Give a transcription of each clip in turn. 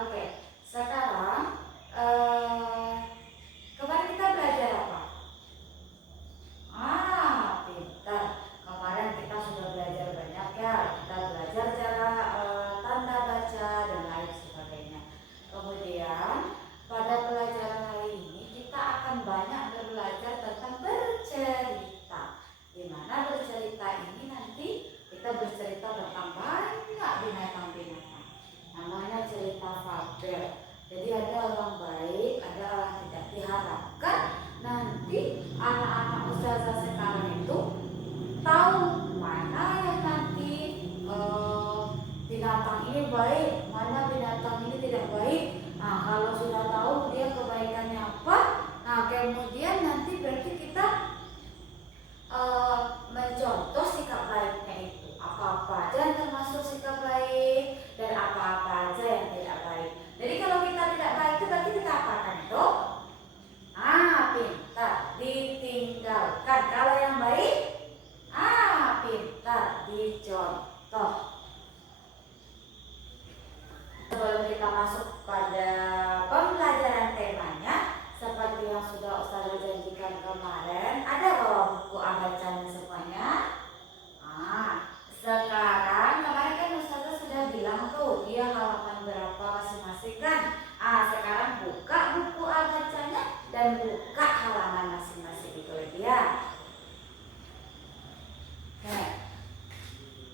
Oke, sekarang eh, kemarin kita belajar apa? Pintar. Kemarin kita sudah belajar banyak ya. Kita belajar cara tanda baca dan lain sebagainya. Kemudian pada pelajaran hari ini kita akan banyak belajar tentang bercerita. Di mana bercerita ini nanti kita bercerita tentang banyak binatang-binatang. Namanya cerita fabel. Jadi ada orang baik, ada orang tidak. Diharapkan nanti anak-anak ustazah sekarang itu tahu mana yang nanti binatang ini baik, mana binatang ini tidak baik. Nah, kalau sudah tahu dia kebaikannya apa, nah kemudian nanti berarti kita mencontoh sikap baiknya itu apa-apa aja yang termasuk sikap baik dan apa-apa aja yang tidak baik. Jadi kalau kita tidak baik itu berarti kita apakan itu? Pintar, ditinggalkan. Kalau yang baik, pintar, dicontoh. Sebelum kita masuk pada pembelajaran temanya, seperti yang sudah Ustazah janjikan kemarin, ada bawa buku bacaan semuanya? Sekarang kemarin kan Ustazah sudah bilang tuh dia halaman berapa masing-masing kan? Sekarang buka buku bacanya dan buka halaman masing-masing itu dia.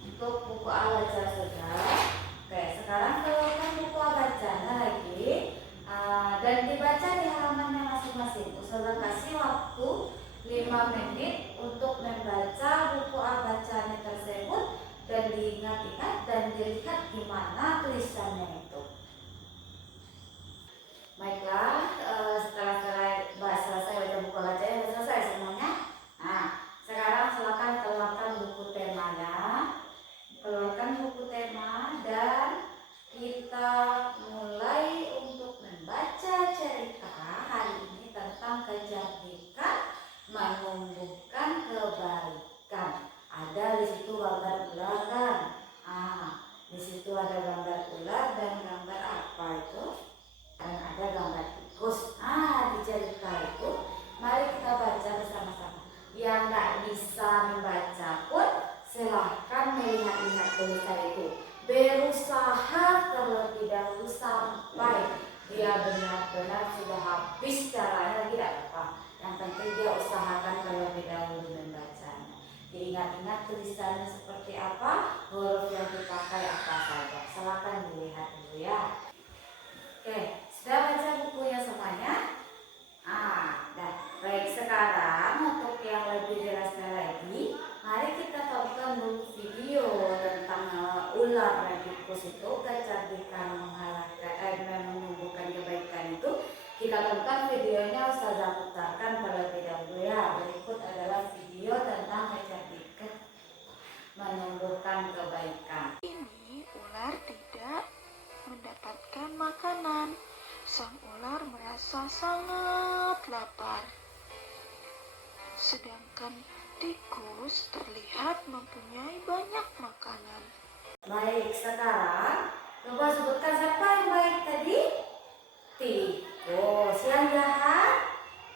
Untuk buku baca sudah. Oke, sekarang keluarkan buku bacanya lagi dan dibaca di halamannya masing-masing. Ustazah kasih waktu 5 menit untuk membaca buku bacanya tersebut dan diingat-ingat dan dilihat di mana tulisannya itu. Baiklah, setelah selesai baca buku bacanya, sudah selesai semuanya. Nah, sekarang silakan keluarkan buku temanya. Keluarkan buku tema dan kita mulai untuk membaca cerita hari ini tentang kecerdikan menumbuhkan kebaikan. Ada di situ gambar ular kan? Di situ ada gambar ular dan gambar apa itu? Dan ada gambar tikus. Di cerita itu, mari kita baca bersama-sama. Yang nggak bisa membaca pun silahkan melihat-lihat tulisan itu. Berusaha terlebih dahulu sampai dia benar-benar sudah habis caranya, tidak apa. Yang penting dia usahakan terlebih dahulu membacanya. Diingat-ingat tulisannya seperti apa, huruf yang dipakai apa saja. Silahkan dilihat dulu ya. Oke, sudah baca bukunya semuanya? Baik, sekarang untuk yang lebih jelasnya lagi, mari kita tonton dulu video tentang ular dan tikus itu, kecerdikan menumbuhkan kebaikan itu. Kita tonton videonya, Ustazah putarkan terlebih dahulu ya. Berikut adalah video tentang kecerdikan menumbuhkan kebaikan. Ini ular tidak mendapatkan makanan. Sang ular merasa sangat lapar. Sedangkan tikus terlihat mempunyai banyak makanan. Baik, sekarang coba sebutkan siapa yang baik tadi? Tikus. Yang jahat?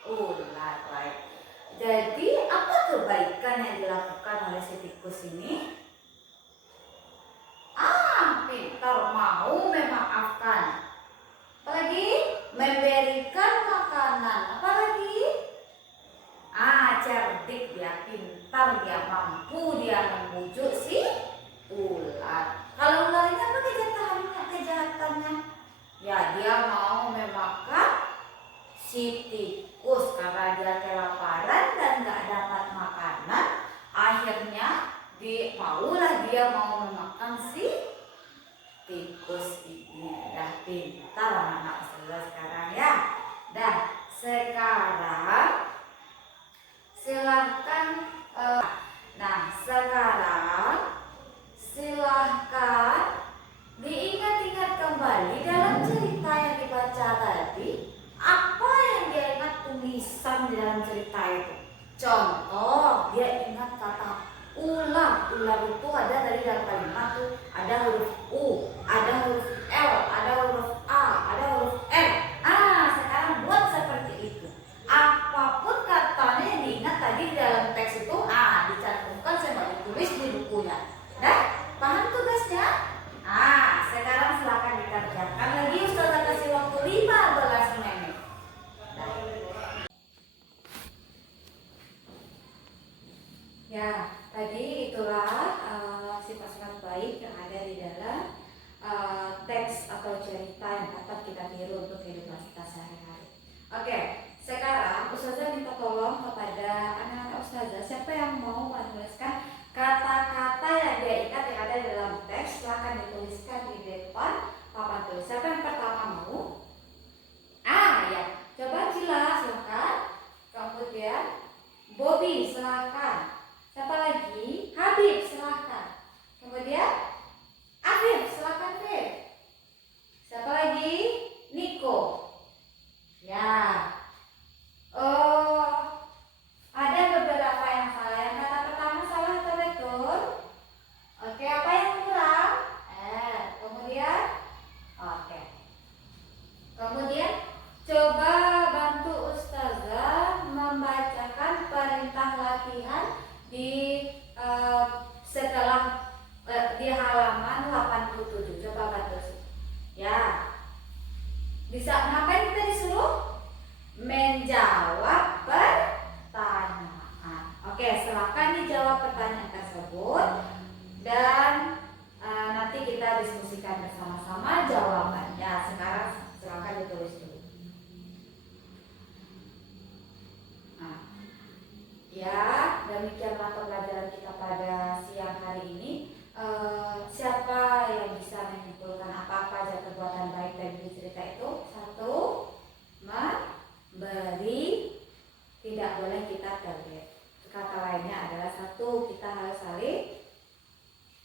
Ular. Baik. Jadi apa kebaikan yang dilakukan oleh si tikus ini? Pintar, mau memaafkan. Apalagi memberikan makanan. Apalagi cerdik dia, pintar dia, mampu dia membujuk si ular. Kalau ular ini apa kejahatannya? Ya, dia mau memakan si tikus karena dia kelaparan dan gak dapat makanan. Akhirnya maulah dia mau memakan si tikus ini. Dah pintar anak-anak Ustazah sekarang ya. Dan sekarang silahkan sekarang silahkan diingat-ingat kembali dalam cerita yang dibaca tadi, apa yang dia ingat tulisan di dalam cerita itu. Contoh, dia ingat kata ular. Ular itu ada dari dalam kalimat tuh, ada huruf U, ada huruf L, ada huruf A, Oke, sekarang Ustazah minta tolong kepada anak-anak Ustazah, siapa yang mau menuliskan kata-kata yang dia ingat yang ada dalam teks, silahkan dituliskan di depan papan tulis. Siapa yang pertama mau? Ya, coba Cila, silahkan. Kemudian Bobby, silahkan. Siapa lagi? Habib, silahkan. Kemudian Afif, silahkan Fif. Siapa lagi? Niko. Ya. Ada beberapa yang salah. Yang kata pertama salah atau betul? Oke, apa yang kurang? Kemudian oke. Kemudian coba bantu Ustazah membacakan perintah latihan di setelah di halaman 87. Coba bantu. Ya. Bisa ngapain kita disuruh? Menjawab pertanyaan. Oke, silakan dijawab pertanyaan tersebut dan nanti kita diskusikan bersama-sama jawabannya. Sekarang silakan ditulis dulu. Ya, demikianlah pembelajaran kita pada siang hari ini. Siapa yang bisa menyimpulkan apa-apa aja perbuatan baik dari cerita itu? Satu, memberi, tidak boleh kita target. Kata lainnya adalah satu, kita harus saling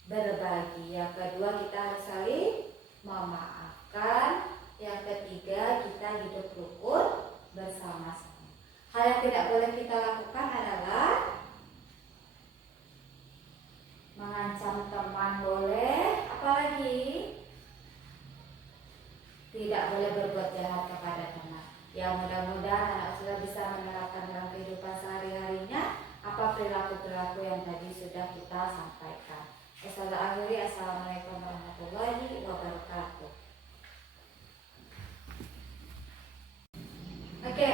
berbagi. Yang kedua, kita harus saling memaafkan. Yang ketiga, kita hidup rukun bersama-sama. Hal yang tidak boleh kita lakukan adalah mengancam teman, boleh, apalagi tidak boleh berbuat jahat kepada teman. Ya, mudah-mudahan anak sudah bisa menerapkan dalam kehidupan sehari-harinya apa perilaku-perilaku yang tadi sudah kita sampaikan. Assalamualaikum warahmatullahi wabarakatuh. Oke,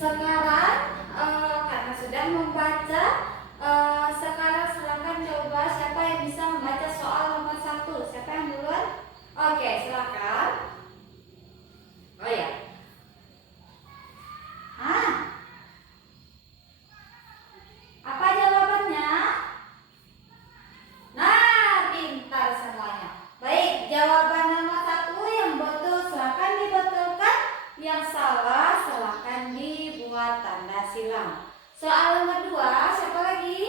sekarang karena sudah membaca, sekarang silakan coba siapa yang bisa membaca soal nomor 1. Siapa yang duluan? Oke, silakan. Oh ya. Apa jawabannya? Nah, pintar semuanya. Baik, jawaban nomor 1 yang betul silakan dibetulkan, yang salah silakan dibuat tanda silang. Soal nomor 2, siapa lagi?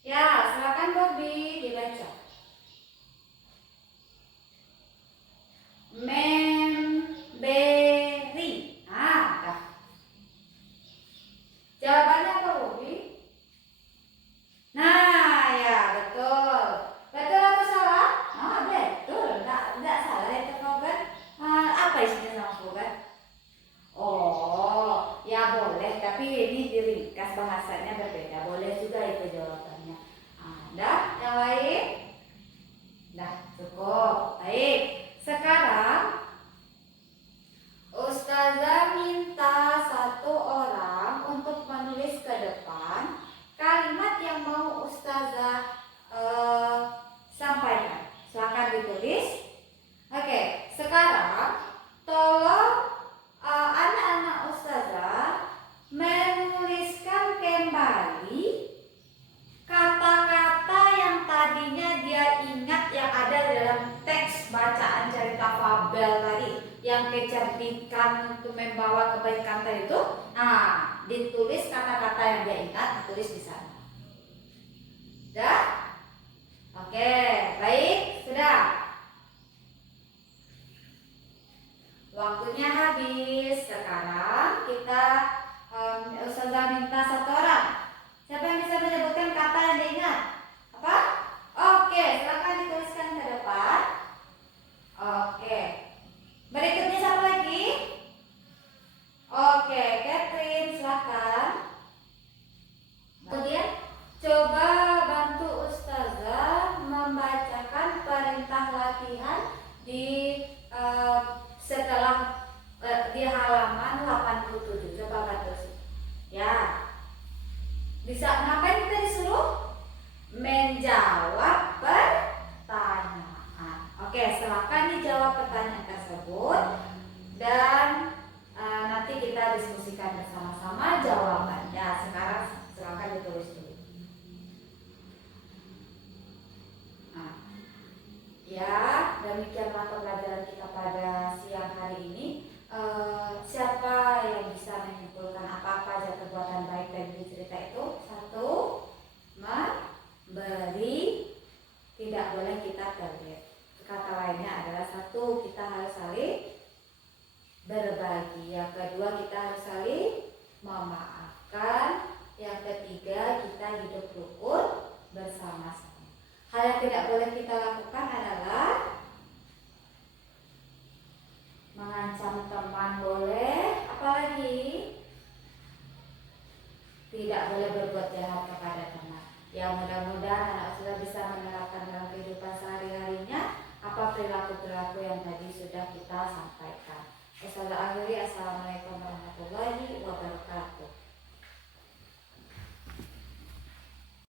Ya, silakan Bobby dibaca. Memberi. Dah. Jawabannya apa, Bobby? Nah, ya betul. Betul atau salah? Betul. Tidak salah itu Fogan. Apa isinya sama Fogan? Oh, ya boleh. Tapi ini diringkas, bahasanya berbeda. Boleh juga itu jawabannya. Dah, yang lain? Dah, cukup. Baik. Sekarang Ustazah minta satu orang untuk menulis ke depan kalimat yang mau Ustazah sampaikan. Silakan ditulis. Oke, sekarang tolong anak-anak Ustazah menuliskan kembali kata-kata yang tadinya dia ingat yang ada dalam teks bacaan cerita fabel tadi, yang kecerdikan untuk membawa kebaikan tadi itu. Ditulis kata-kata yang dia ingat, ditulis di sana. Sudah? Oke, baik, sudah. Waktunya habis. Sekarang kita Ustazah minta satu orang. Siapa yang bisa menyebutkan kata yang diingat? Apa? Oke, silakan dituliskan ke depan. Oke. Berikutnya siapa lagi? Oke, Catherine, silakan. Kemudian coba bantu Ustazah membaca Ya, demikianlah pembelajaran kita pada siang hari ini. Siapa yang bisa menyimpulkan apa-apa aja perbuatan baik dari cerita itu? Satu, memberi, tidak boleh kita pelit. Kata lainnya adalah satu, kita harus saling berbagi. Yang kedua, kita harus saling memaafkan. Yang ketiga, kita hidup rukun bersama-sama. Hal yang tidak boleh kita lakukan adalah mengancam teman boleh, apalagi tidak boleh berbuat jahat kepada teman. Ya, mudah-mudahan anak sudah bisa menerapkan dalam kehidupan sehari-harinya apa perilaku-perilaku yang tadi sudah kita sampaikan. Assalamualaikum warahmatullahi wabarakatuh.